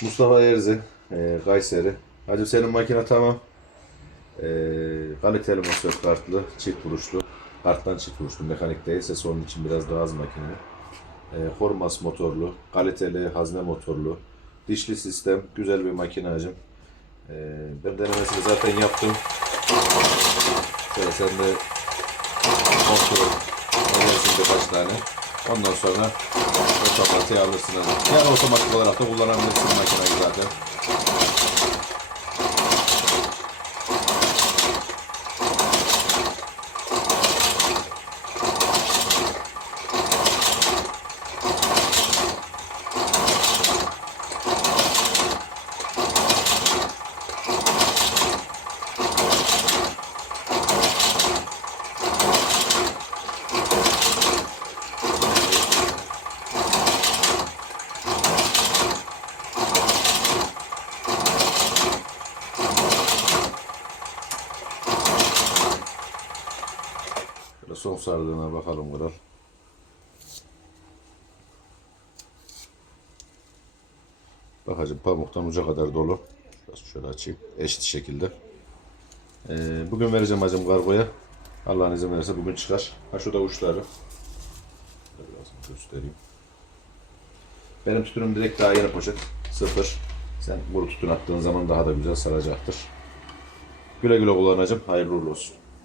Mustafa Erzi, e, Kayseri. Hacım senin makine tamam. E, kaliteli motor kartlı, çift vuruşlu. Karttan çift vuruşlu, mekanik değilse onun için biraz daha az makine. E, Hormas motorlu, kaliteli hazne motorlu. Dişli sistem, güzel bir makine hacım. E, ben denemesini zaten yaptım. Şöyle sen de kontrol edersin birkaç tane. Ondan sonra otomatiğe alırsın hacım. Yani otomatik olarak da kullanabilirsin makineyi zaten. Son sardığına bakalım kral. Bakacağım pamuktan uca kadar dolu. Biraz şöyle açayım. Eşit şekilde. Ee, bugün vereceğim hacım kargoya. Allah'ın izin verirse bugün çıkar. Ha şu uçları. Biraz göstereyim. Benim tütünüm direkt daha yeni poşet. Sıfır. Sen kuru tütün attığın zaman daha da güzel saracaktır. Güle güle kullanacağım. Hayırlı uğurlu olsun.